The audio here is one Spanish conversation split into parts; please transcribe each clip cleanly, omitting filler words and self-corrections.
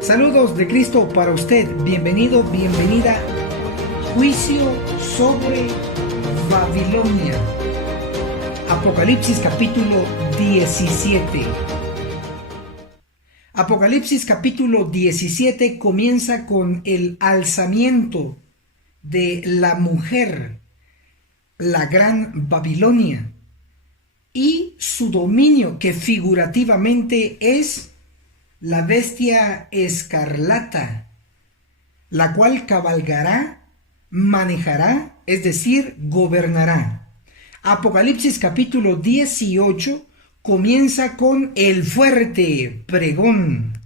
Saludos de Cristo para usted. Bienvenido, bienvenida. Juicio sobre Babilonia. Apocalipsis capítulo 17. Apocalipsis capítulo 17 comienza con el alzamiento de la mujer, la gran Babilonia, y su dominio, que figurativamente es la bestia escarlata, la cual cabalgará, manejará, es decir, gobernará. Apocalipsis capítulo 18 comienza con el fuerte pregón,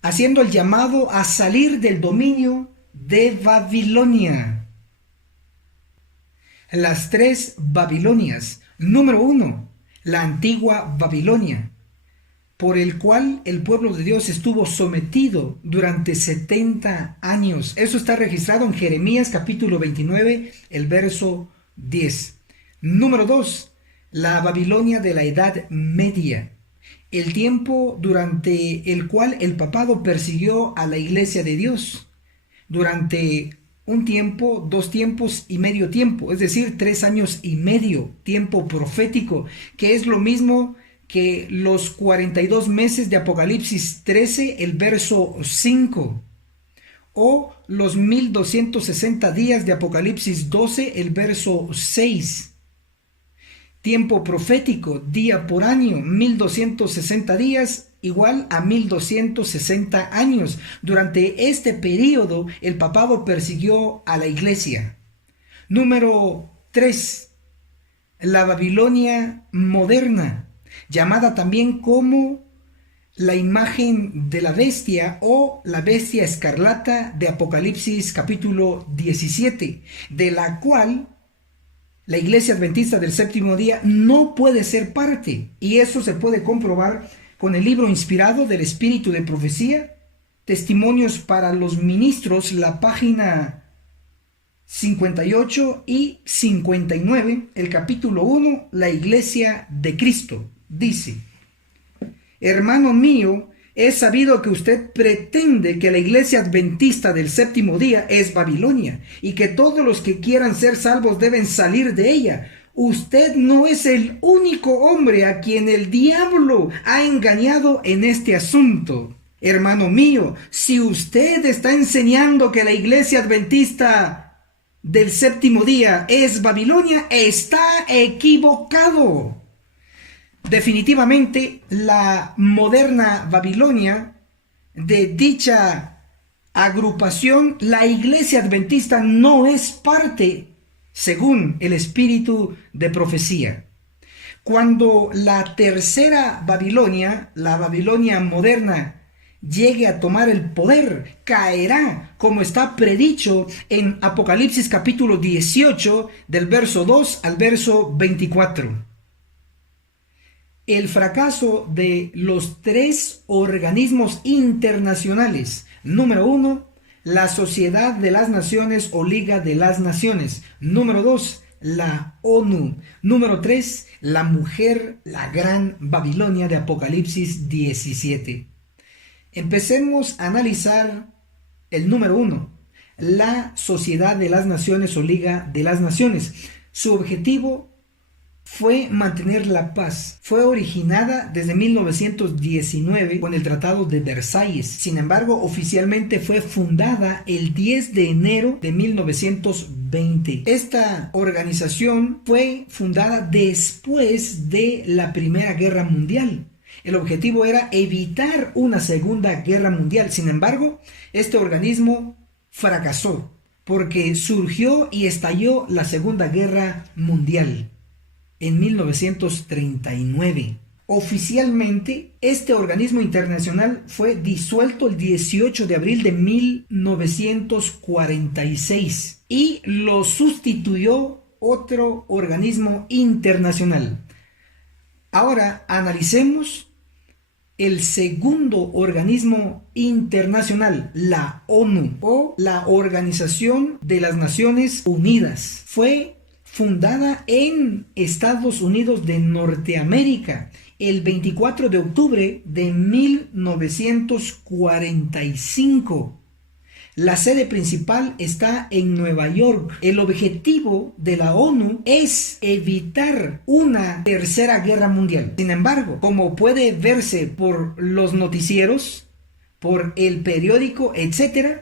haciendo el llamado a salir del dominio de Babilonia. Las tres Babilonias. Número 1, la antigua Babilonia, por el cual el pueblo de Dios estuvo sometido durante 70 años. Eso está registrado en Jeremías capítulo 29, el verso 10. Número 2, la Babilonia de la Edad Media, el tiempo durante el cual el papado persiguió a la iglesia de Dios durante un tiempo, 2 tiempos y medio tiempo, es decir, 3 años y medio, tiempo profético, que es lo mismo que los 42 meses de Apocalipsis 13, el verso 5, o los 1260 días de Apocalipsis 12, el verso 6. Tiempo profético, día por año, 1260 días igual a 1260 años. Durante este periodo el papado persiguió a la iglesia. Número 3, la Babilonia moderna, llamada también como la imagen de la bestia o la bestia escarlata de Apocalipsis capítulo 17, de la cual la iglesia adventista del séptimo día no puede ser parte, y eso se puede comprobar con el libro inspirado del Espíritu de Profecía, Testimonios para los Ministros, la página 58 y 59, el capítulo 1, la Iglesia de Cristo. Dice: hermano mío, es sabido que usted pretende que la iglesia adventista del séptimo día es Babilonia y que todos los que quieran ser salvos deben salir de ella. Usted no es el único hombre a quien el diablo ha engañado en este asunto. Hermano mío, si usted está enseñando que la iglesia adventista del séptimo día es Babilonia, está equivocado. Definitivamente, la moderna Babilonia, de dicha agrupación, la iglesia adventista no es parte, según el Espíritu de Profecía. Cuando la tercera Babilonia, la Babilonia moderna, llegue a tomar el poder, caerá, como está predicho en Apocalipsis capítulo 18, del verso 2 al verso 24. El fracaso de los 3 organismos internacionales. Número 1, la Sociedad de las Naciones o Liga de las Naciones. Número 2, la ONU. Número 3, la mujer, la gran Babilonia de Apocalipsis 17. Empecemos a analizar el número 1, la Sociedad de las Naciones o Liga de las Naciones. Su objetivo fue mantener la paz. Fue originada desde 1919 con el Tratado de Versalles. Sin embargo, oficialmente fue fundada el 10 de enero de 1920. Esta organización fue fundada después de la Primera Guerra Mundial. El objetivo era evitar una Segunda Guerra Mundial. Sin embargo, este organismo fracasó porque surgió y estalló la Segunda Guerra Mundial en 1939. Oficialmente, este organismo internacional fue disuelto el 18 de abril de 1946 y lo sustituyó otro organismo internacional. Ahora analicemos el segundo organismo internacional, la ONU o la Organización de las Naciones Unidas. Fue fundada en Estados Unidos de Norteamérica el 24 de octubre de 1945. La sede principal está en Nueva York. El objetivo de la ONU es evitar una tercera guerra mundial. Sin embargo, como puede verse por los noticieros, por el periódico, etc.,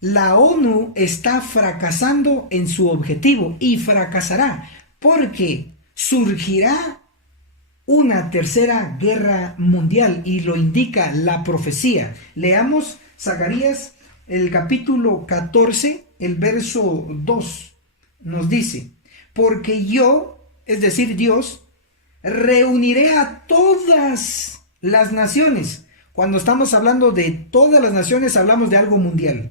la ONU está fracasando en su objetivo y fracasará porque surgirá una tercera guerra mundial y lo indica la profecía. Leamos Zacarías, el capítulo 14, el verso 2, nos dice: porque yo, es decir, Dios, reuniré a todas las naciones. Cuando estamos hablando de todas las naciones, hablamos de algo mundial.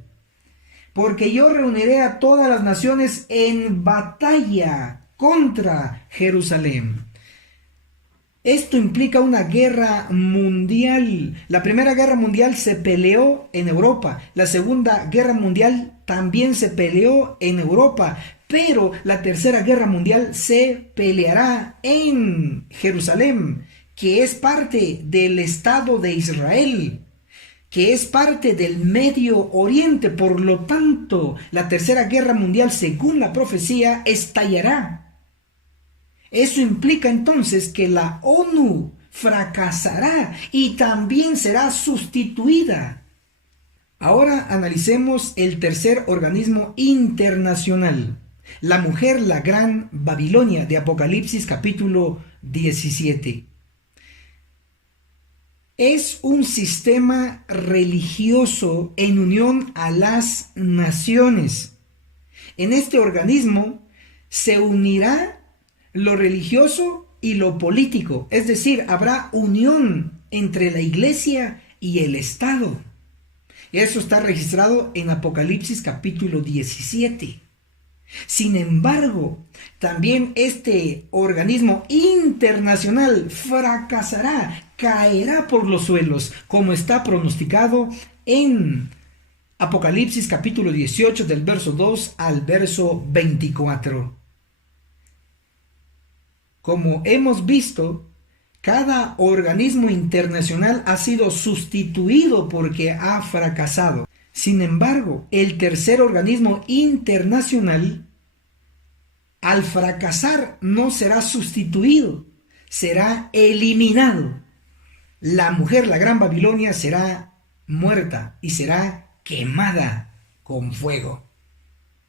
Porque yo reuniré a todas las naciones en batalla contra Jerusalén. Esto implica una guerra mundial. La Primera Guerra Mundial se peleó en Europa. La Segunda Guerra Mundial también se peleó en Europa. Pero la Tercera Guerra Mundial se peleará en Jerusalén, que es parte del Estado de Israel, que es parte del Medio Oriente. Por lo tanto, la Tercera Guerra Mundial, según la profecía, estallará. Eso implica entonces que la ONU fracasará y también será sustituida. Ahora analicemos el tercer organismo internacional, la mujer, la gran Babilonia, de Apocalipsis capítulo 17. Es un sistema religioso en unión a las naciones. En este organismo se unirá lo religioso y lo político, es decir, habrá unión entre la iglesia y el Estado. Eso está registrado en Apocalipsis capítulo 17. Sin embargo, también este organismo internacional fracasará, caerá por los suelos, como está pronosticado en Apocalipsis capítulo 18 del verso 2 al verso 24. Como hemos visto, cada organismo internacional ha sido sustituido porque ha fracasado. Sin embargo, el tercer organismo internacional, al fracasar, no será sustituido, será eliminado. La mujer, la gran Babilonia, será muerta y será quemada con fuego.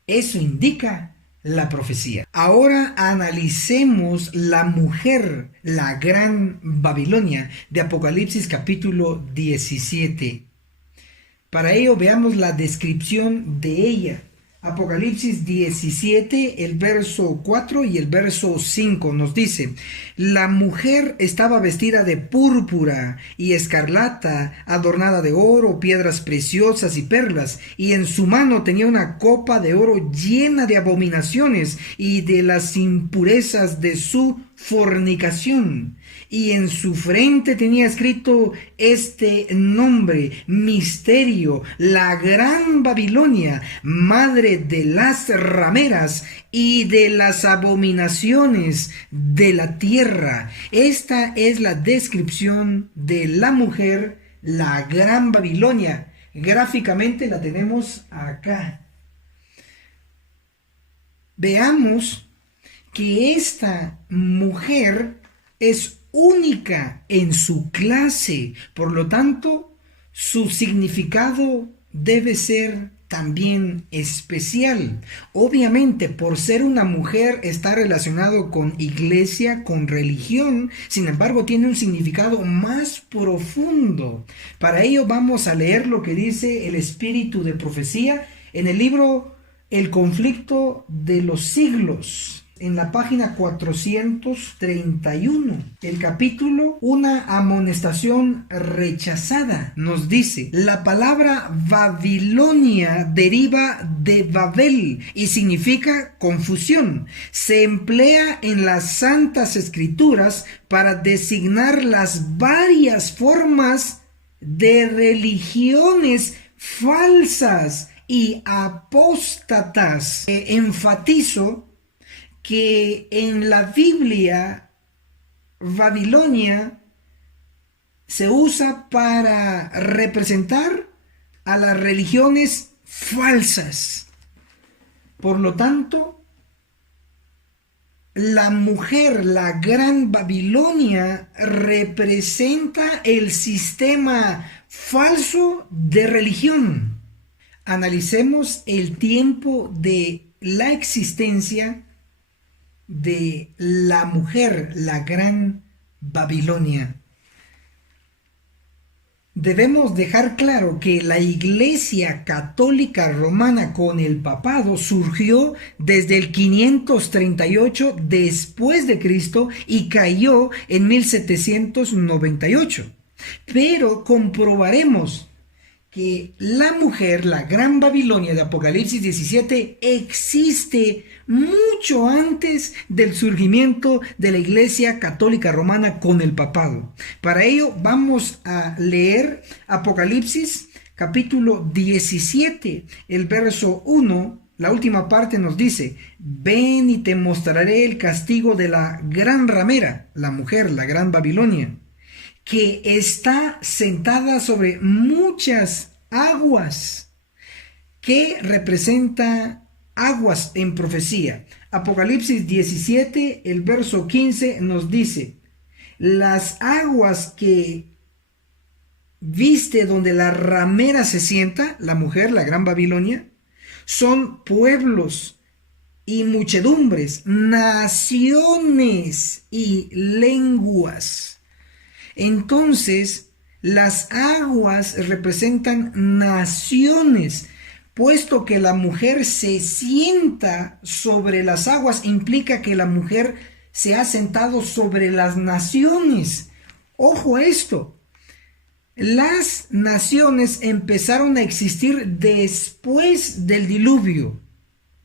Eso indica la profecía. Ahora analicemos la mujer, la gran Babilonia, de Apocalipsis capítulo 17. Para ello veamos la descripción de ella. Apocalipsis 17, el verso 4 y el verso 5 nos dice: la mujer estaba vestida de púrpura y escarlata, adornada de oro, piedras preciosas y perlas, y en su mano tenía una copa de oro llena de abominaciones y de las impurezas de su fornicación. Y en su frente tenía escrito este nombre: Misterio, la gran Babilonia, madre de las rameras y de las abominaciones de la tierra. Esta es la descripción de la mujer, la gran Babilonia. Gráficamente la tenemos acá. Veamos que esta mujer es única en su clase, por lo tanto, su significado debe ser también especial. Obviamente, por ser una mujer está relacionado con iglesia, con religión, sin embargo, tiene un significado más profundo. Para ello vamos a leer lo que dice el espíritu de profecía en el libro El conflicto de los siglos, en la página 431, el capítulo Una amonestación rechazada, nos dice: la palabra Babilonia deriva de Babel y significa confusión. Se emplea en las Santas Escrituras para designar las varias formas de religiones falsas y apóstatas. Enfatizo que en la Biblia Babilonia se usa para representar a las religiones falsas. Por lo tanto, la mujer, la gran Babilonia, representa el sistema falso de religión. Analicemos el tiempo de la existencia de la mujer, la gran Babilonia. Debemos dejar claro que la Iglesia Católica Romana con el papado surgió desde el 538 después de Cristo y cayó en 1798. Pero comprobaremos que la mujer, la gran Babilonia de Apocalipsis 17, existe mucho antes del surgimiento de la Iglesia Católica Romana con el papado. Para ello vamos a leer Apocalipsis capítulo 17, el verso 1. La última parte nos dice: ven y te mostraré el castigo de la gran ramera, la mujer, la gran Babilonia, que está sentada sobre muchas aguas, que representa aguas en profecía. Apocalipsis 17, el verso 15 nos dice: las aguas que viste donde la ramera se sienta, la mujer, la gran Babilonia, son pueblos y muchedumbres, naciones y lenguas. Entonces, las aguas representan naciones, puesto que la mujer se sienta sobre las aguas, implica que la mujer se ha sentado sobre las naciones. Ojo a esto. Las naciones empezaron a existir después del diluvio.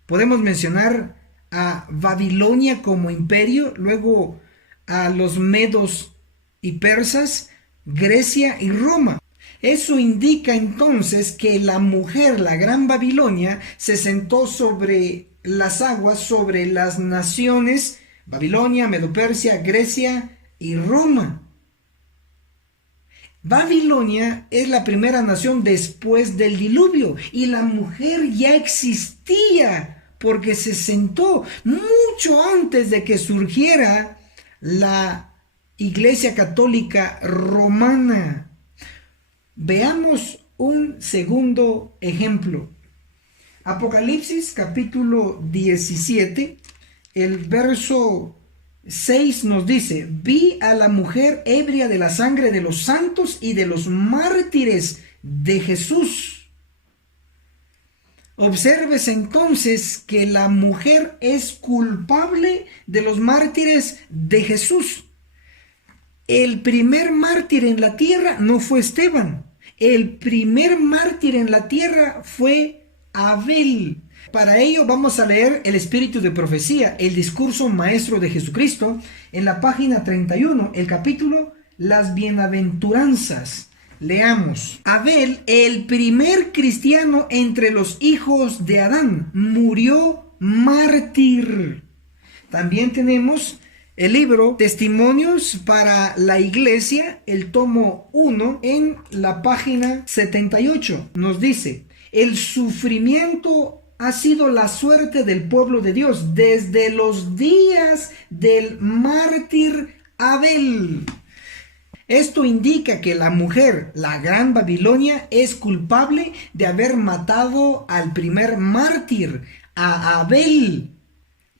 Podemos mencionar a Babilonia como imperio, luego a los medos y persas, Grecia y Roma. Eso indica entonces que la mujer, la gran Babilonia, se sentó sobre las aguas, sobre las naciones, Babilonia, Medo-Persia, Grecia y Roma. Babilonia es la primera nación después del diluvio y la mujer ya existía porque se sentó mucho antes de que surgiera la Iglesia Católica Romana. Veamos un segundo ejemplo. Apocalipsis capítulo 17, el verso 6 nos dice: vi a la mujer ebria de la sangre de los santos y de los mártires de Jesús. Observes entonces que la mujer es culpable de los mártires de Jesús. El primer mártir en la tierra no fue Esteban. El primer mártir en la tierra fue Abel. Para ello vamos a leer el Espíritu de Profecía, el discurso maestro de Jesucristo, en la página 31, el capítulo Las Bienaventuranzas. Leamos. Abel, el primer cristiano entre los hijos de Adán, murió mártir. También tenemos el libro Testimonios para la Iglesia, el tomo 1, en la página 78. Nos dice: el sufrimiento ha sido la suerte del pueblo de Dios desde los días del mártir Abel. Esto indica que la mujer, la gran Babilonia, es culpable de haber matado al primer mártir, a Abel.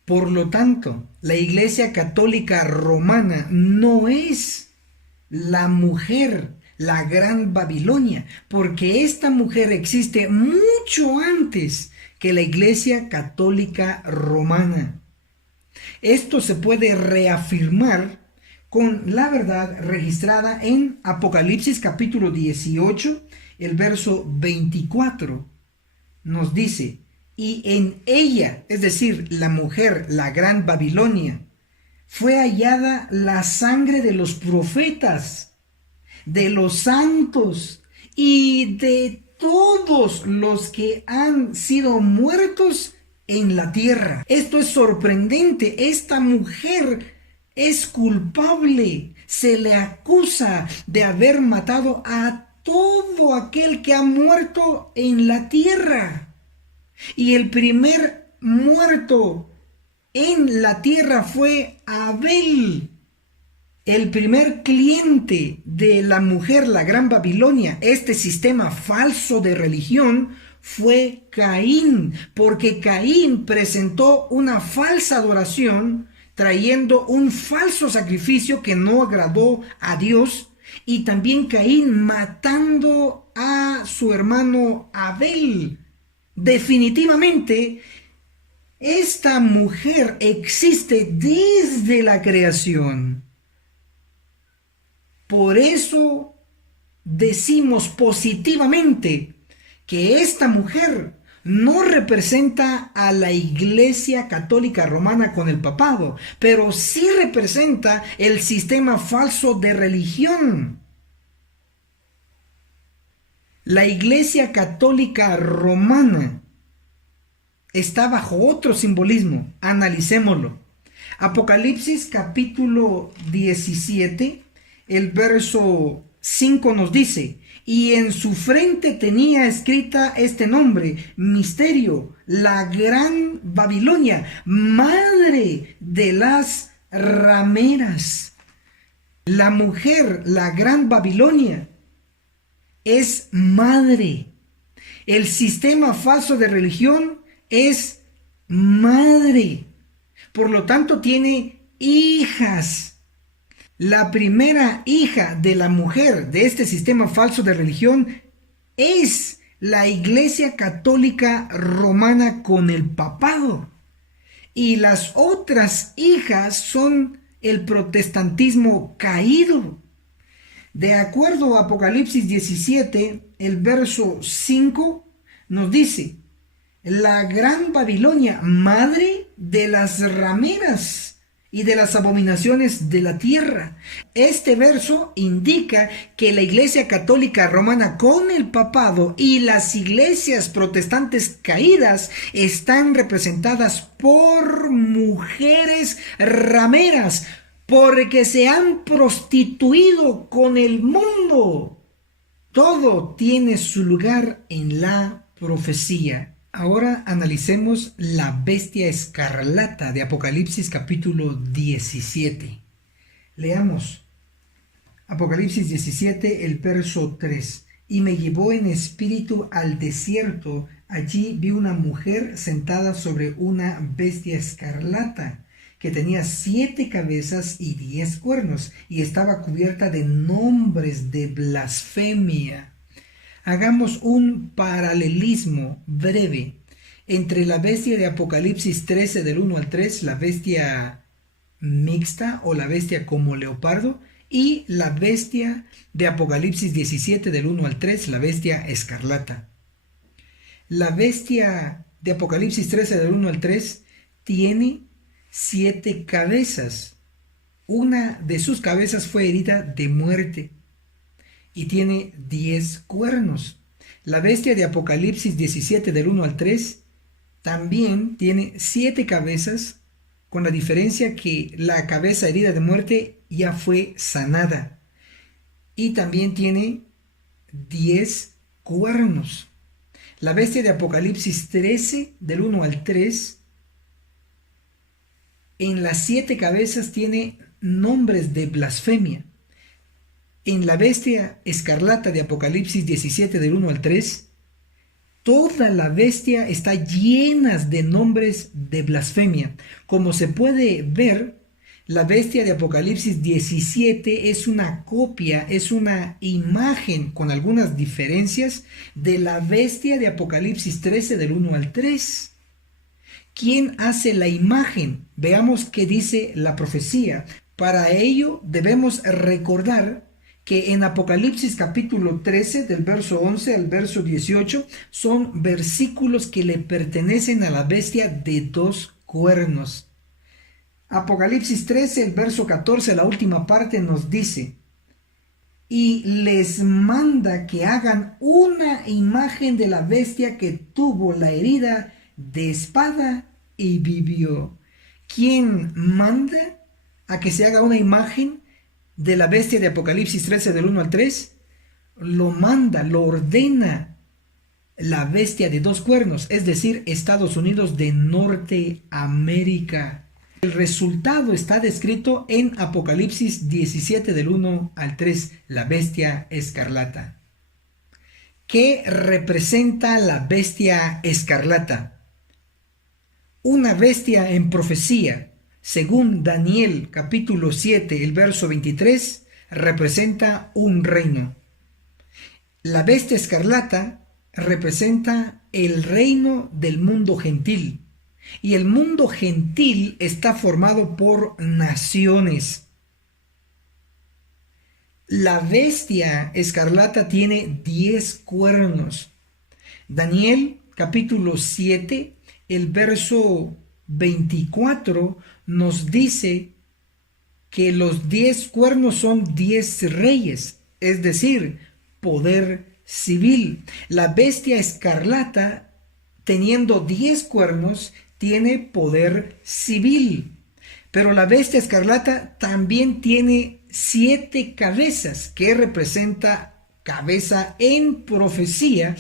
Por lo tanto, la Iglesia Católica Romana no es la mujer, la gran Babilonia, porque esta mujer existe mucho antes que la Iglesia Católica Romana. Esto se puede reafirmar con la verdad registrada en Apocalipsis capítulo 18, el verso 24. Nos dice: y en ella, es decir, la mujer, la gran Babilonia, fue hallada la sangre de los profetas, de los santos y de todos los que han sido muertos en la tierra. Esto es sorprendente. Esta mujer es culpable. Se le acusa de haber matado a todo aquel que ha muerto en la tierra. Y el primer muerto en la tierra fue Abel. El primer cliente de la mujer, la Gran Babilonia, este sistema falso de religión, fue Caín, porque Caín presentó una falsa adoración, trayendo un falso sacrificio que no agradó a Dios, y también Caín matando a su hermano Abel. Definitivamente, esta mujer existe desde la creación. Por eso decimos positivamente que esta mujer no representa a la Iglesia Católica Romana con el papado, pero sí representa el sistema falso de religión. La Iglesia Católica Romana está bajo otro simbolismo. Analicémoslo. Apocalipsis capítulo 17. El verso 5 nos dice, y en su frente tenía escrita este nombre, Misterio, la Gran Babilonia, madre de las rameras. La mujer, la Gran Babilonia, es madre. El sistema falso de religión es madre. Por lo tanto, tiene hijas. La primera hija de la mujer de este sistema falso de religión es la Iglesia Católica Romana con el papado. Y las otras hijas son el protestantismo caído. De acuerdo a Apocalipsis 17, el verso 5 nos dice, la Gran Babilonia, madre de las rameras y de las abominaciones de la tierra. Este verso indica que la Iglesia Católica Romana con el papado y las iglesias protestantes caídas están representadas por mujeres rameras, porque se han prostituido con el mundo. Todo tiene su lugar en la profecía. Ahora analicemos la bestia escarlata de Apocalipsis capítulo 17. Leamos. Apocalipsis 17, el verso 3. Y me llevó en espíritu al desierto. Allí vi una mujer sentada sobre una bestia escarlata, que tenía 7 cabezas y 10 cuernos, y estaba cubierta de nombres de blasfemia. Hagamos un paralelismo breve entre la bestia de Apocalipsis 13 del 1 al 3, la bestia mixta o la bestia como leopardo, y la bestia de Apocalipsis 17 del 1 al 3, la bestia escarlata. La bestia de Apocalipsis 13 del 1 al 3 tiene 7 cabezas. Una de sus cabezas fue herida de muerte y tiene 10 cuernos. La bestia de Apocalipsis 17 del 1 al 3 también tiene 7 cabezas, con la diferencia que la cabeza herida de muerte ya fue sanada. Y también tiene 10 cuernos. La bestia de Apocalipsis 13 del 1 al 3 en las 7 cabezas tiene nombres de blasfemia. En la bestia escarlata de Apocalipsis 17 del 1 al 3, toda la bestia está llena de nombres de blasfemia. Como se puede ver, la bestia de Apocalipsis 17 es una copia, es una imagen con algunas diferencias de la bestia de Apocalipsis 13 del 1 al 3. ¿Quién hace la imagen? Veamos qué dice la profecía. Para ello debemos recordar que en Apocalipsis capítulo 13, del verso 11 al verso 18, son versículos que le pertenecen a la bestia de 2 cuernos. Apocalipsis 13, el verso 14, la última parte nos dice, y les manda que hagan una imagen de la bestia que tuvo la herida de espada y vivió. ¿Quién manda a que se haga una imagen de la bestia de Apocalipsis 13 del 1 al 3, lo manda, lo ordena la bestia de dos cuernos, es decir, Estados Unidos de Norteamérica. El resultado está descrito en Apocalipsis 17 del 1 al 3, la bestia escarlata. ¿Qué representa la bestia escarlata? Una bestia en profecía, según Daniel capítulo 7, el verso 23, representa un reino. La bestia escarlata representa el reino del mundo gentil, y el mundo gentil está formado por naciones. La bestia escarlata tiene 10 cuernos. Daniel capítulo 7, el verso 24 nos dice que los 10 cuernos son 10 reyes, es decir, poder civil. La bestia escarlata, teniendo 10 cuernos, tiene poder civil. Pero la bestia escarlata también tiene 7 cabezas, que representa cabeza en profecía,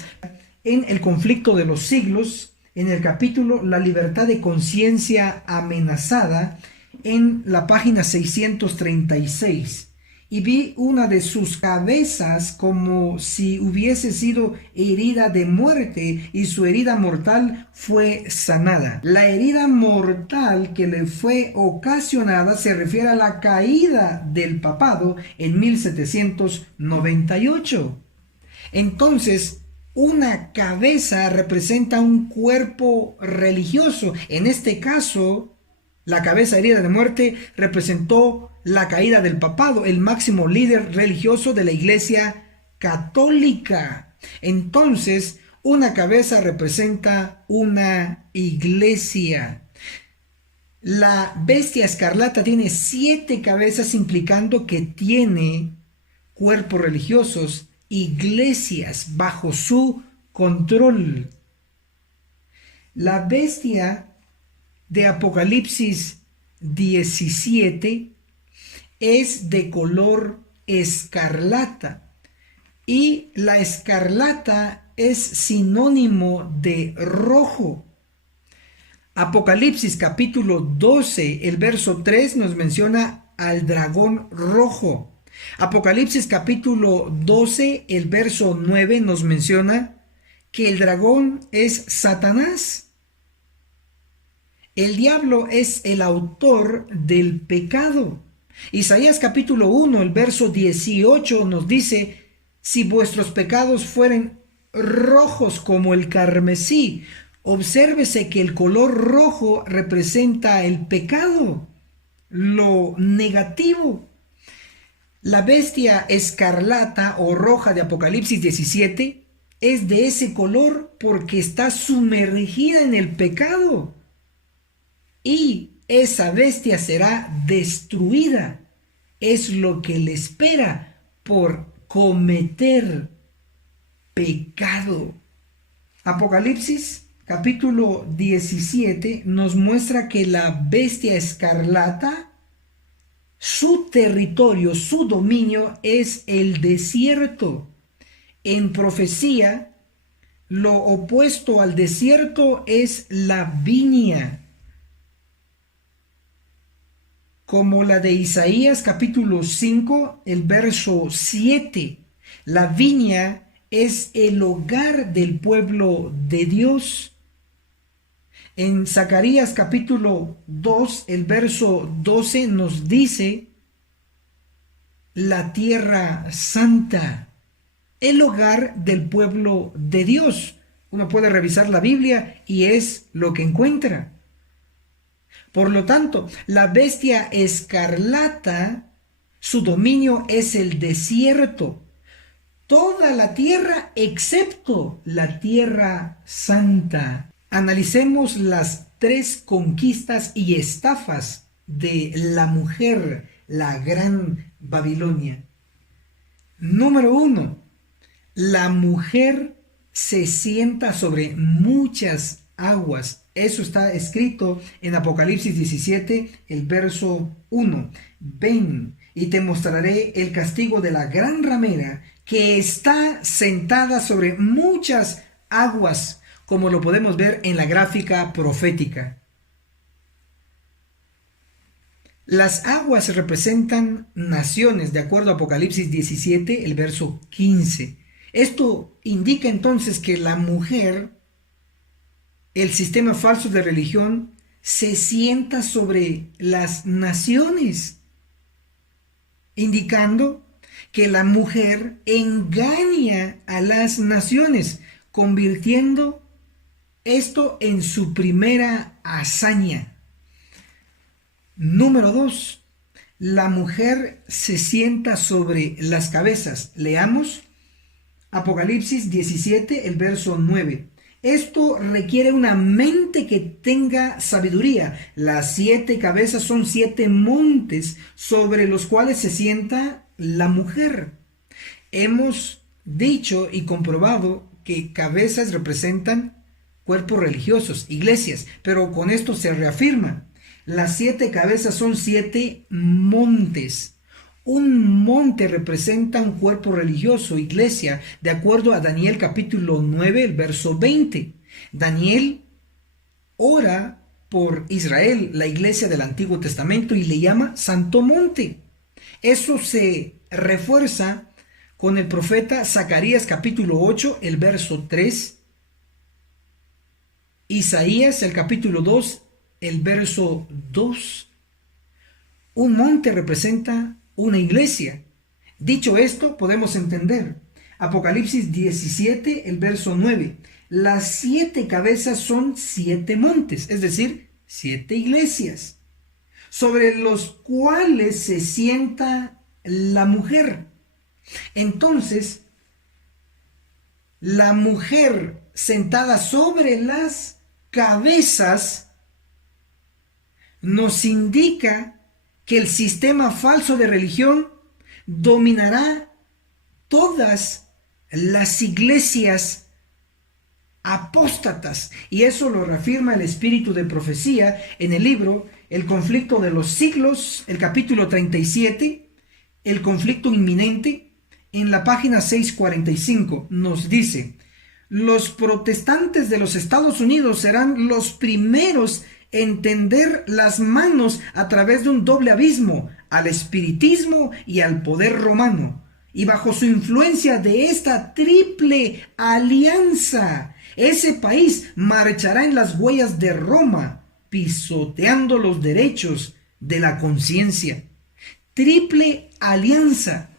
en el conflicto de los siglos, en el capítulo La libertad de conciencia amenazada, en la página 636. Y vi una de sus cabezas como si hubiese sido herida de muerte, y su herida mortal fue sanada. La herida mortal que le fue ocasionada se refiere a la caída del papado en 1798. Entonces, una cabeza representa un cuerpo religioso. En este caso, la cabeza herida de muerte representó la caída del papado, el máximo líder religioso de la Iglesia Católica. Entonces, una cabeza representa una iglesia. La bestia escarlata tiene 7 cabezas, implicando que tiene cuerpos religiosos, iglesias bajo su control. La bestia de Apocalipsis 17 es de color escarlata, y la escarlata es sinónimo de rojo. Apocalipsis capítulo 12, el verso 3 nos menciona al dragón rojo. Apocalipsis capítulo 12, el verso 9 nos menciona que el dragón es Satanás. El diablo es el autor del pecado. Isaías capítulo 1, el verso 18 nos dice: si vuestros pecados fueren rojos como el carmesí. Obsérvese que el color rojo representa el pecado, lo negativo. La bestia escarlata o roja de Apocalipsis 17 es de ese color porque está sumergida en el pecado. Y esa bestia será destruida. Es lo que le espera por cometer pecado. Apocalipsis capítulo 17 nos muestra que la bestia escarlata, su territorio, su dominio es el desierto. En profecía, lo opuesto al desierto es la viña, como la de Isaías capítulo 5, el verso 7. La viña es el hogar del pueblo de Dios. En Zacarías capítulo 2, el verso 12 nos dice: la tierra santa, el hogar del pueblo de Dios. Uno puede revisar la Biblia y es lo que encuentra. Por lo tanto, la bestia escarlata, su dominio es el desierto, toda la tierra excepto la tierra santa. Analicemos las 3 conquistas y estafas de la mujer, la gran Babilonia. Número 1. La mujer se sienta sobre muchas aguas, Eso está escrito en Apocalipsis 17, el verso 1. Ven y te mostraré el castigo de la gran ramera que está sentada sobre muchas aguas, como lo podemos ver en la gráfica profética. Las aguas representan naciones, de acuerdo a Apocalipsis 17, el verso 15. Esto indica entonces que la mujer, el sistema falso de religión, se sienta sobre las naciones, indicando que la mujer engaña a las naciones, convirtiendo esto en su primera hazaña. Número 2. La mujer se sienta sobre las cabezas. Leamos Apocalipsis 17, el verso 9. Esto requiere una mente que tenga sabiduría. Las 7 cabezas son 7 montes sobre los cuales se sienta la mujer. Hemos dicho y comprobado que cabezas representan cuerpos religiosos, iglesias, pero con esto se reafirma. Las 7 cabezas son 7 montes. Un monte representa un cuerpo religioso, iglesia, de acuerdo a Daniel capítulo 9, el verso 20. Daniel ora por Israel, la iglesia del Antiguo Testamento, y le llama Santo Monte. Eso se refuerza con el profeta Zacarías capítulo 8, el verso 3. Isaías, el capítulo 2, el verso 2. Un monte representa una iglesia. Dicho esto, podemos entender Apocalipsis 17, el verso 9. Las 7 cabezas son 7 montes, es decir, 7 iglesias, sobre los cuales se sienta la mujer. Entonces, la mujer sentada sobre las cabezas nos indica que el sistema falso de religión dominará todas las iglesias apóstatas, y eso lo reafirma el espíritu de profecía en el libro El conflicto de los siglos, el capítulo 37, el conflicto inminente. En la página 645 nos dice: los protestantes de los Estados Unidos serán los primeros en tender las manos a través de un doble abismo al espiritismo y al poder romano, y bajo su influencia de esta triple alianza, ese país marchará en las huellas de Roma, pisoteando los derechos de la conciencia. Triple alianza.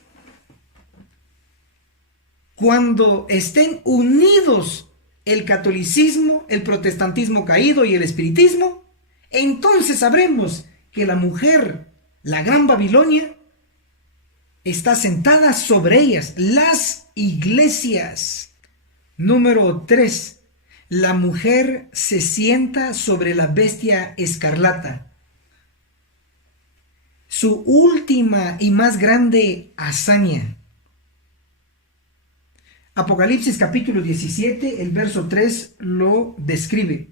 Cuando estén unidos el catolicismo, el protestantismo caído y el espiritismo, entonces sabremos que la mujer, la gran Babilonia, está sentada sobre ellas, las iglesias. Número 3. La mujer se sienta sobre la bestia escarlata. Su última y más grande hazaña. Apocalipsis capítulo 17, el verso 3 lo describe.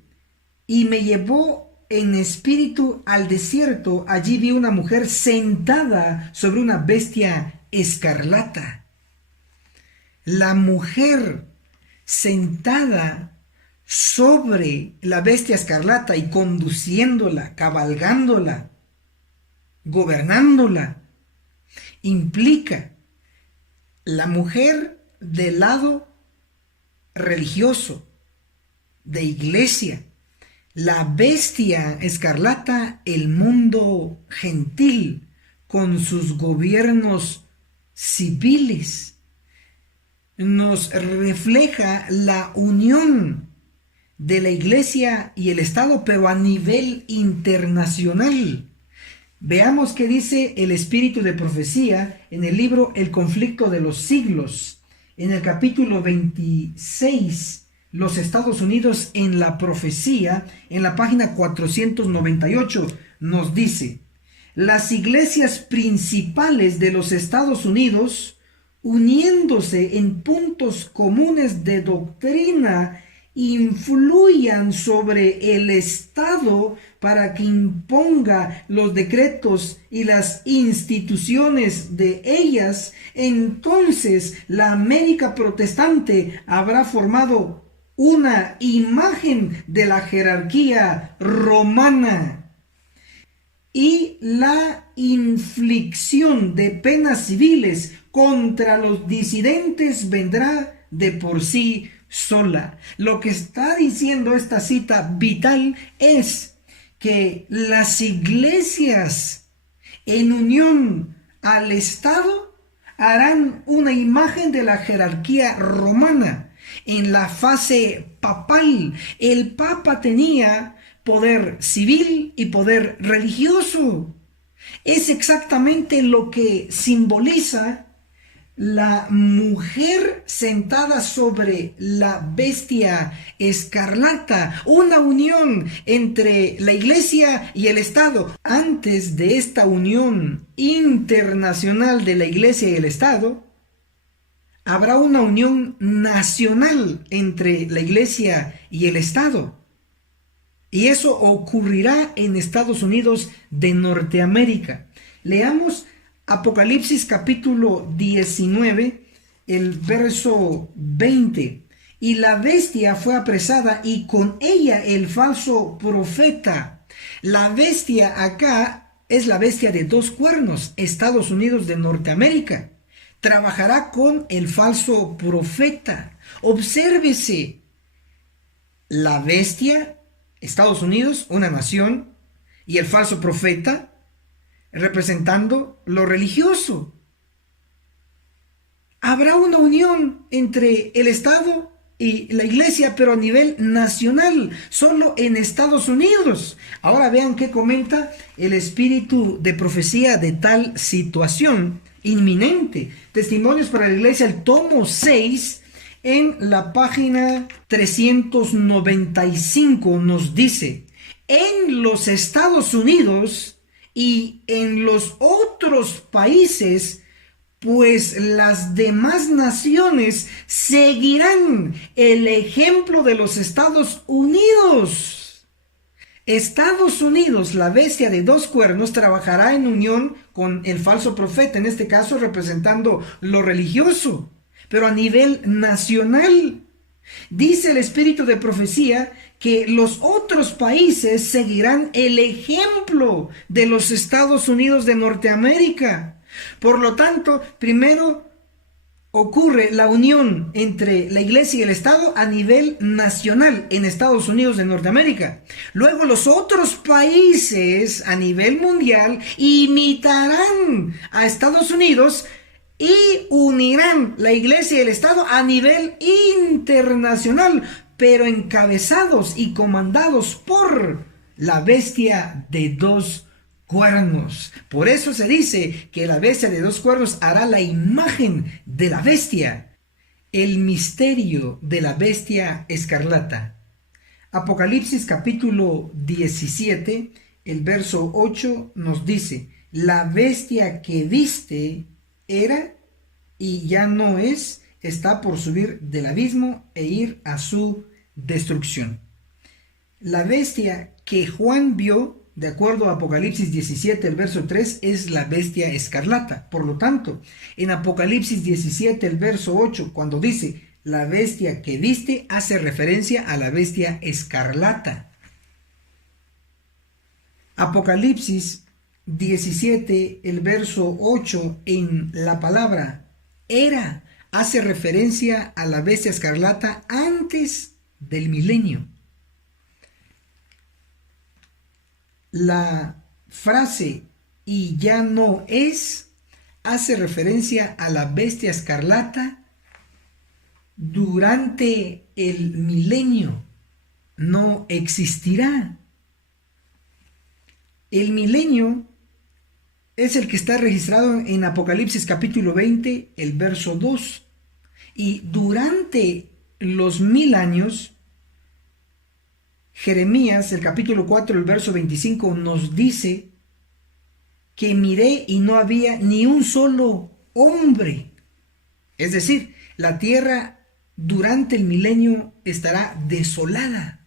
Y me llevó en espíritu al desierto, allí vi una mujer sentada sobre una bestia escarlata. La mujer sentada sobre la bestia escarlata y conduciéndola, cabalgándola, gobernándola, implica la mujer del lado religioso, de iglesia, la bestia escarlata, el mundo gentil, con sus gobiernos civiles. Nos refleja la unión de la iglesia y el Estado, pero a nivel internacional. Veamos qué dice el espíritu de profecía en el libro El conflicto de los siglos. En el capítulo 26, los Estados Unidos en la profecía, en la página 498, nos dice: las iglesias principales de los Estados Unidos, uniéndose en puntos comunes de doctrina influyan sobre el Estado para que imponga los decretos y las instituciones de ellas, entonces la América protestante habrá formado una imagen de la jerarquía romana, y la inflicción de penas civiles contra los disidentes vendrá de por sí sola. Lo que está diciendo esta cita vital es que las iglesias en unión al Estado harán una imagen de la jerarquía romana. En la fase papal, el Papa tenía poder civil y poder religioso. Es exactamente lo que simboliza la mujer sentada sobre la bestia escarlata, una unión entre la iglesia y el Estado. Antes de esta unión internacional de la iglesia y el Estado, habrá una unión nacional entre la iglesia y el Estado. Y eso ocurrirá en Estados Unidos de Norteamérica. Leamos Apocalipsis capítulo 19, el verso 20. Y la bestia fue apresada y con ella el falso profeta. La bestia acá es la bestia de dos cuernos, Estados Unidos de Norteamérica. Trabajará con el falso profeta. Obsérvese, la bestia, Estados Unidos, una nación, y el falso profeta representando lo religioso. Habrá una unión entre el Estado y la iglesia, pero a nivel nacional, solo en Estados Unidos. Ahora vean qué comenta el espíritu de profecía de tal situación inminente. Testimonios para la iglesia, el tomo 6, en la página 395 nos dice: en los Estados Unidos y en los otros países, pues las demás naciones seguirán el ejemplo de los Estados Unidos. Estados Unidos, la bestia de dos cuernos, trabajará en unión con el falso profeta, en este caso representando lo religioso, pero a nivel nacional. Dice el espíritu de profecía que los otros países seguirán el ejemplo de los Estados Unidos de Norteamérica. Por lo tanto, primero ocurre la unión entre la iglesia y el Estado a nivel nacional en Estados Unidos de Norteamérica. Luego los otros países a nivel mundial imitarán a Estados Unidos y unirán la iglesia y el Estado a nivel internacional, pero encabezados y comandados por la bestia de dos cuernos. Por eso se dice que la bestia de dos cuernos hará la imagen de la bestia, el misterio de la bestia escarlata. Apocalipsis capítulo 17, el verso 8 nos dice: la bestia que viste era y ya no es, está por subir del abismo e ir a su destrucción. La bestia que Juan vio, de acuerdo a Apocalipsis 17, el verso 3, es la bestia escarlata. Por lo tanto, en Apocalipsis 17, el verso 8, cuando dice la bestia que viste, hace referencia a la bestia escarlata. Apocalipsis 17, el verso 8, en la palabra era, hace referencia a la bestia escarlata antes del milenio. La frase y ya no es hace referencia a la bestia escarlata durante el milenio. No existirá. El milenio es el que está registrado en Apocalipsis capítulo 20, el verso 2. Y durante los 1000 años, Jeremías, el capítulo 4, el verso 25, nos dice que miré y no había ni un solo hombre. Es decir, la tierra durante el milenio estará desolada.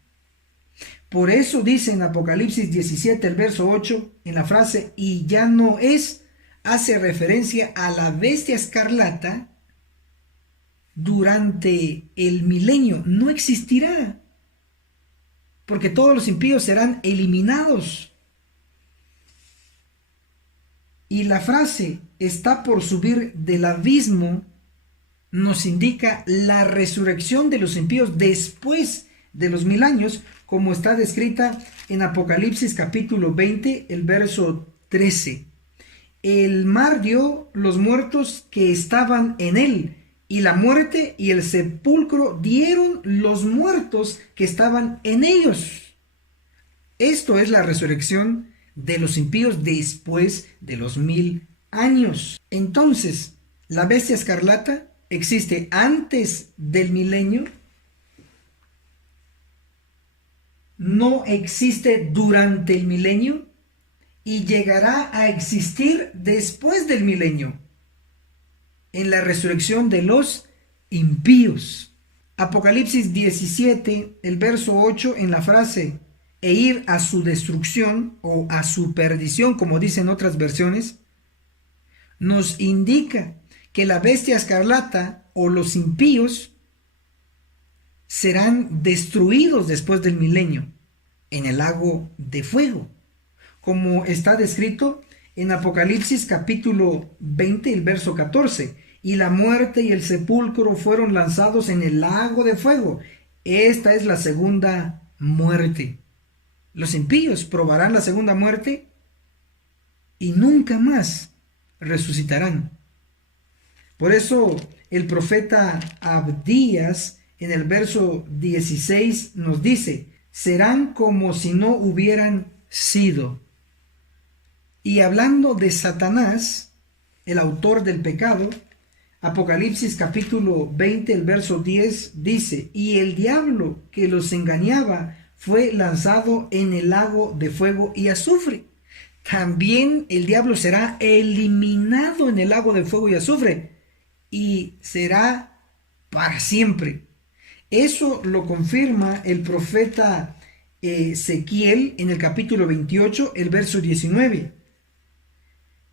Por eso dice en Apocalipsis 17, el verso 8, en la frase, y ya no es, hace referencia a la bestia escarlata. Durante el milenio no existirá, porque todos los impíos serán eliminados. Y la frase está por subir del abismo nos indica la resurrección de los impíos después de los 1000 años, como está descrita en Apocalipsis capítulo 20, el verso 13. El mar dio los muertos que estaban en él, y la muerte y el sepulcro dieron los muertos que estaban en ellos. Esto es la resurrección de los impíos después de los 1000 años. Entonces, la bestia escarlata existe antes del milenio, no existe durante el milenio y llegará a existir después del milenio, en la resurrección de los impíos. Apocalipsis 17, el verso 8, en la frase e ir a su destrucción o a su perdición, como dicen otras versiones, nos indica que la bestia escarlata o los impíos serán destruidos después del milenio en el lago de fuego, como está descrito en Apocalipsis capítulo 20, el verso 14, y la muerte y el sepulcro fueron lanzados en el lago de fuego. Esta es la segunda muerte. Los impíos probarán la segunda muerte y nunca más resucitarán. Por eso el profeta Abdías en el verso 16 nos dice, serán como si no hubieran sido. Y hablando de Satanás, el autor del pecado, Apocalipsis capítulo 20, el verso 10 dice, y el diablo que los engañaba fue lanzado en el lago de fuego y azufre. También el diablo será eliminado en el lago de fuego y azufre y será para siempre. Eso lo confirma el profeta Ezequiel en el capítulo 28, el verso 19.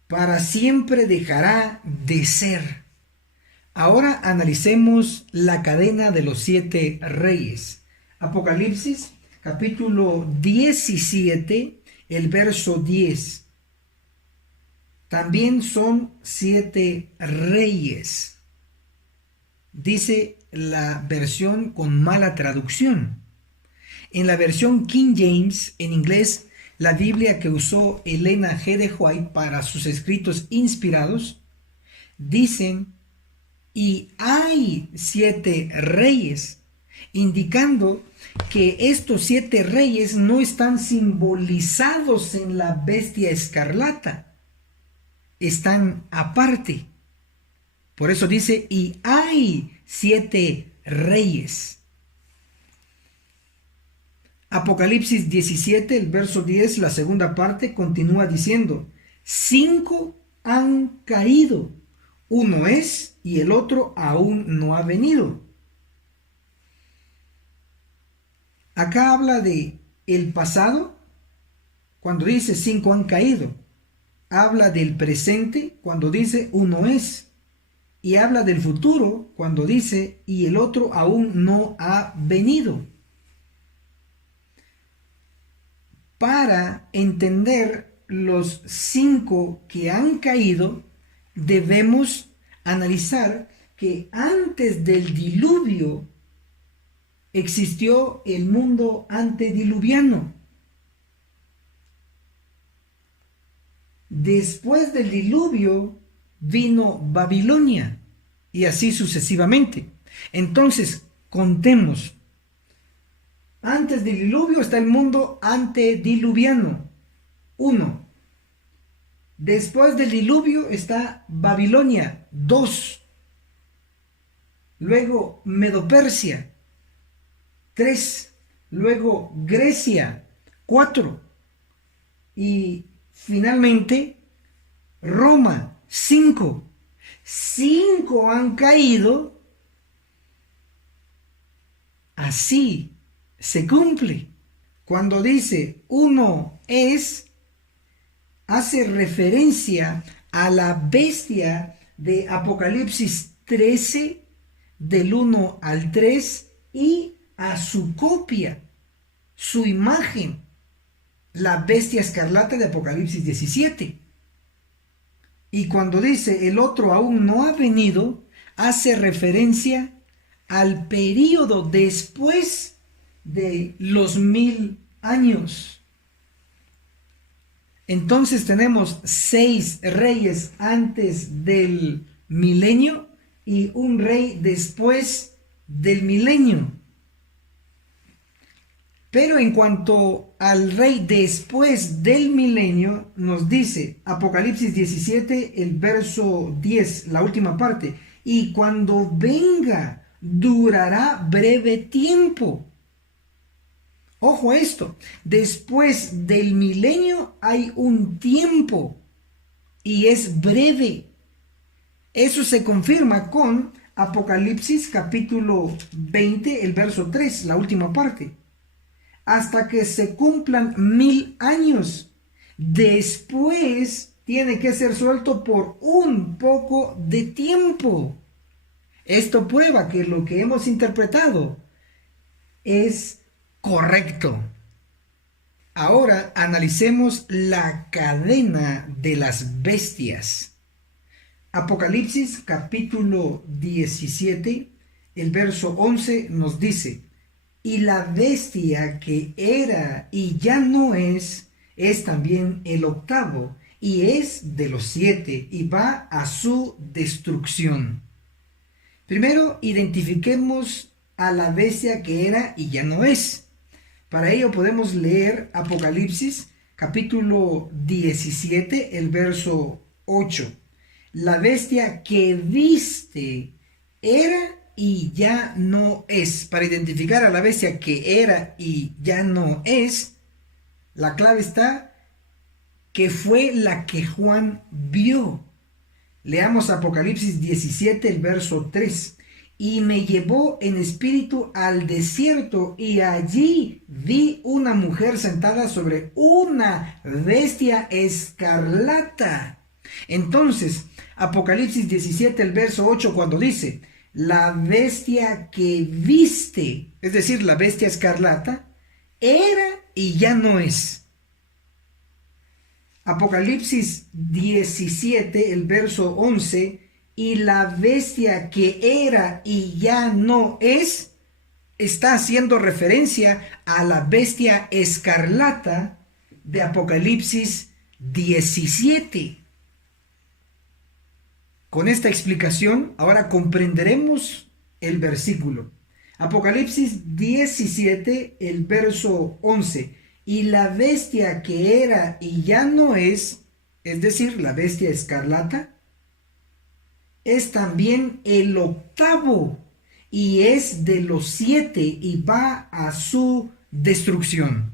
Para siempre dejará de ser. Ahora analicemos la cadena de los 7 reyes. Apocalipsis capítulo 17, el verso 10. También son 7 reyes. Dice la versión con mala traducción. En la versión King James, en inglés, la Biblia que usó Elena G. de White para sus escritos inspirados, dicen, y hay 7 reyes, indicando que estos 7 reyes no están simbolizados en la bestia escarlata, están aparte. Por eso dice, y hay 7 reyes. Apocalipsis 17, el verso 10, la segunda parte, continúa diciendo, 5 han caído, uno es y el otro aún no ha venido. Acá habla de el pasado, cuando dice 5 han caído. Habla del presente, cuando dice uno es. Y habla del futuro, cuando dice y el otro aún no ha venido. Para entender los 5 que han caído, debemos analizar que antes del diluvio existió el mundo antediluviano. Después del diluvio vino Babilonia y así sucesivamente. Entonces, contemos. Antes del diluvio está el mundo antediluviano. 1. Después del diluvio está Babilonia. 2. Luego Medo-Persia. 3. Luego Grecia. 4. Y finalmente Roma. 5. 5 han caído así se cumple. Cuando dice uno es, hace referencia a la bestia de Apocalipsis 13, del 1 al 3, y a su copia, su imagen, la bestia escarlata de Apocalipsis 17. Y cuando dice el otro aún no ha venido, hace referencia al período después de los 1000 años. Entonces tenemos 6 reyes antes del milenio y un rey después del milenio. Pero en cuanto al rey después del milenio, nos dice Apocalipsis 17, el verso 10, la última parte, y cuando venga durará breve tiempo. Ojo a esto, después del milenio hay un tiempo y es breve. Eso se confirma con Apocalipsis capítulo 20, el verso 3, la última parte. Hasta que se cumplan 1000 años. Después tiene que ser suelto por un poco de tiempo. Esto prueba que lo que hemos interpretado es correcto. Ahora analicemos la cadena de las bestias. Apocalipsis capítulo 17, el verso 11 nos dice: y la bestia que era y ya no es también el octavo, y es de los 7, y va a su destrucción. Primero, identifiquemos a la bestia que era y ya no es. Para ello podemos leer Apocalipsis capítulo 17, el verso 8. La bestia que viste era y ya no es. Para identificar a la bestia que era y ya no es, la clave está que fue la que Juan vio. Leamos Apocalipsis 17, el verso 3. Y me llevó en espíritu al desierto, y allí vi una mujer sentada sobre una bestia escarlata. Entonces, Apocalipsis 17, el verso 8, cuando dice: la bestia que viste, es decir, la bestia escarlata, era y ya no es. Apocalipsis 17, el verso 11, y la bestia que era y ya no es, está haciendo referencia a la bestia escarlata de Apocalipsis 17. Con esta explicación, ahora comprenderemos el versículo. Apocalipsis 17, el verso 11. Y la bestia que era y ya no es decir, la bestia escarlata, es también el octavo y es de los 7 y va a su destrucción.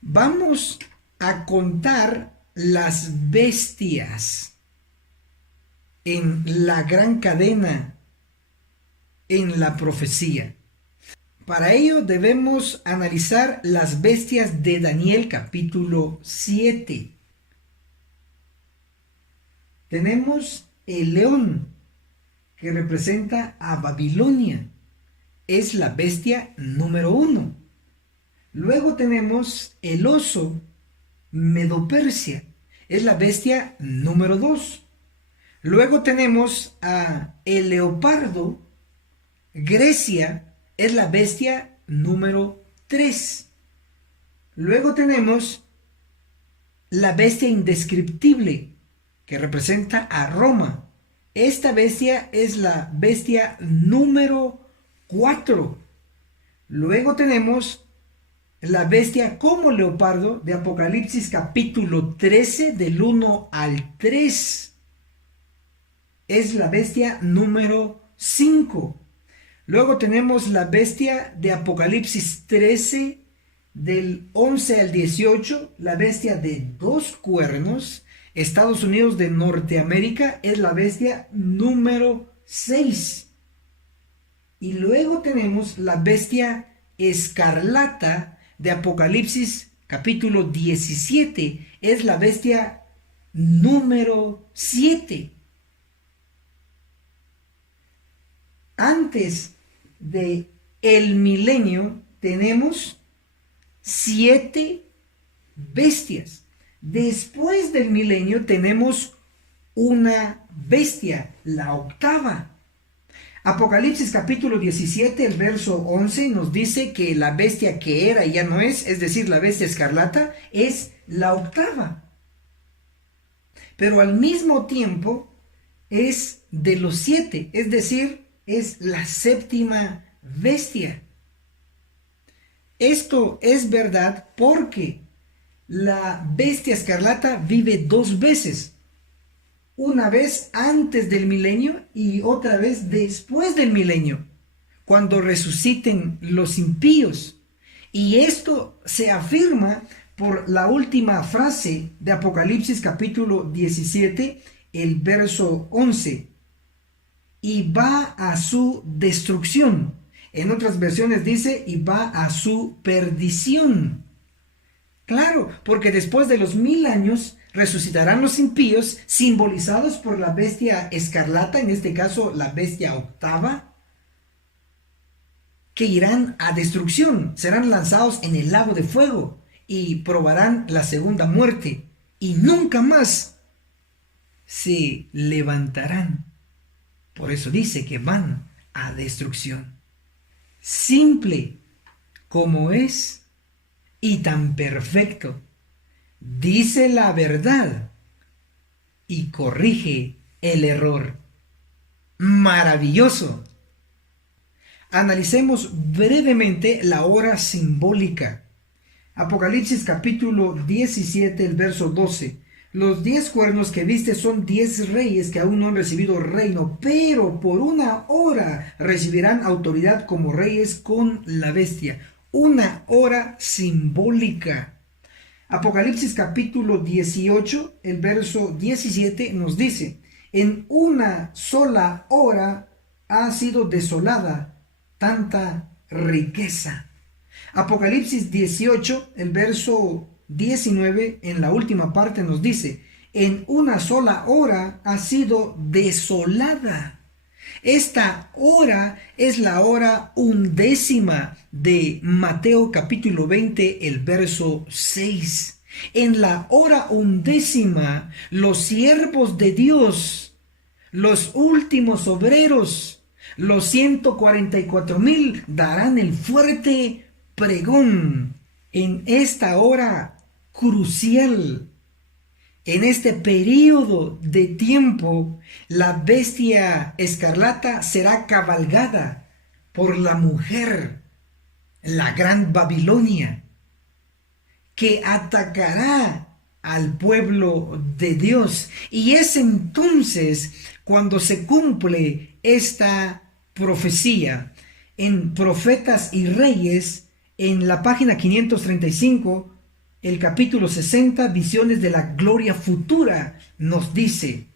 Vamos a contar las bestias en la gran cadena, en la profecía. Para ello debemos analizar las bestias de Daniel capítulo 7. Tenemos el león, que representa a Babilonia. Es la bestia número 1. Luego tenemos el oso, Medo-Persia. Es la bestia número 2. Luego tenemos a el leopardo, Grecia. Es la bestia número 3. Luego tenemos la bestia indescriptible, que representa a Roma. Esta bestia es la bestia número 4. Luego tenemos la bestia como leopardo de Apocalipsis capítulo 13 del 1 al 3. Es la bestia número 5. Luego tenemos la bestia de Apocalipsis 13 del 11 al 18, la bestia de 2 cuernos. Estados Unidos de Norteamérica es la bestia número 6. Y luego tenemos la bestia escarlata de Apocalipsis capítulo 17. Es la bestia número 7. Antes de el milenio tenemos 7 bestias. Después del milenio tenemos una bestia, la octava. Apocalipsis capítulo 17, el verso 11 nos dice que la bestia que era y ya no es decir, la bestia escarlata, es la octava. Pero al mismo tiempo es de los 7, es decir, es la séptima bestia. Esto es verdad porque la bestia escarlata vive 2 veces. Una vez antes del milenio y otra vez después del milenio, cuando resuciten los impíos. Y esto se afirma por la última frase de Apocalipsis capítulo 17, el verso 11. Y va a su destrucción. En otras versiones dice, y va a su perdición. Claro, porque después de los 1000 años resucitarán los impíos, simbolizados por la bestia escarlata, en este caso la bestia octava, que irán a destrucción, serán lanzados en el lago de fuego y probarán la segunda muerte y nunca más se levantarán. Por eso dice que van a destrucción. Simple como es y tan perfecto. Dice la verdad y corrige el error. Maravilloso. Analicemos brevemente la hora simbólica. Apocalipsis capítulo 17, el verso 12. Los 10 cuernos que viste son 10 reyes que aún no han recibido reino, pero por una hora recibirán autoridad como reyes con la bestia. Una hora simbólica. Apocalipsis capítulo 18, el verso 17 nos dice, en una sola hora ha sido desolada tanta riqueza. Apocalipsis 18, el verso 19, en la última parte nos dice, en una sola hora ha sido desolada. Esta hora es la hora 11ª de Mateo capítulo 20, el verso 6. En la hora 11ª, los siervos de Dios, los últimos obreros, los 144,000 darán el fuerte pregón. En esta hora crucial, en este periodo de tiempo, la bestia escarlata será cabalgada por la mujer, la gran Babilonia, que atacará al pueblo de Dios. Y es entonces cuando se cumple esta profecía en Profetas y Reyes, en la página 535, el capítulo 60, visiones de la gloria futura, nos dice,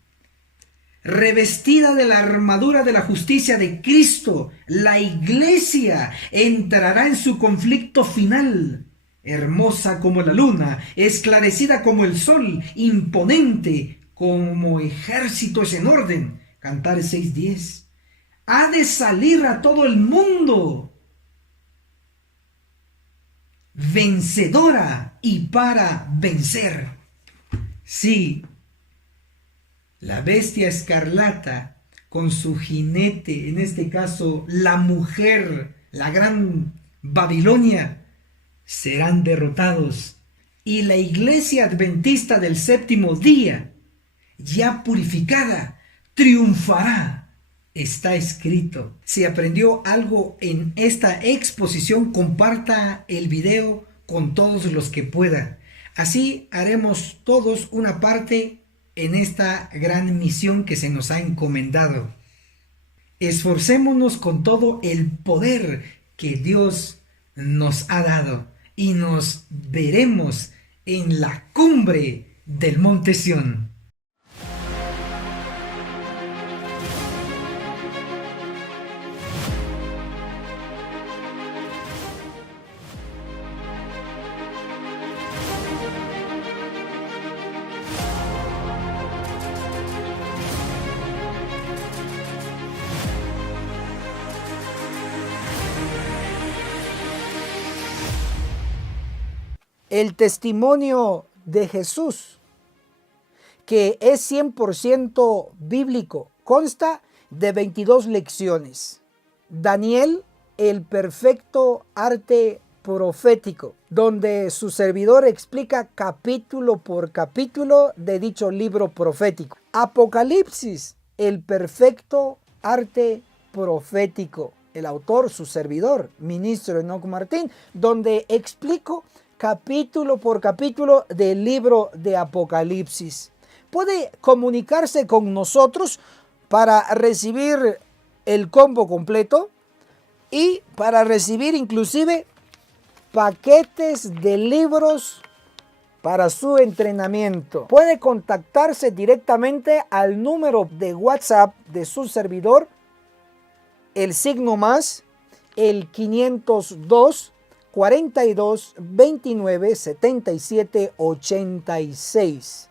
revestida de la armadura de la justicia de Cristo, la iglesia entrará en su conflicto final, hermosa como la luna, esclarecida como el sol, imponente como ejércitos en orden. Cantares 6:10. Ha de salir a todo el mundo vencedora y para vencer. Sí, la bestia escarlata con su jinete, en este caso la mujer, la gran Babilonia, serán derrotados. Y la iglesia adventista del séptimo día, ya purificada, triunfará. Está escrito. Si aprendió algo en esta exposición, comparta el video con todos los que pueda. Así haremos todos una parte en esta gran misión que se nos ha encomendado. Esforcémonos con todo el poder que Dios nos ha dado y nos veremos en la cumbre del Monte Sión. El testimonio de Jesús, que es 100% bíblico, consta de 22 lecciones. Daniel, el perfecto arte profético, donde su servidor explica capítulo por capítulo de dicho libro profético. Apocalipsis, el perfecto arte profético. El autor, su servidor, ministro Enoc Martín, donde explico capítulo por capítulo del libro de Apocalipsis. Puede comunicarse con nosotros para recibir el combo completo y para recibir inclusive paquetes de libros para su entrenamiento. Puede contactarse directamente al número de WhatsApp de su servidor, el signo más, el 502 42 29 77 86.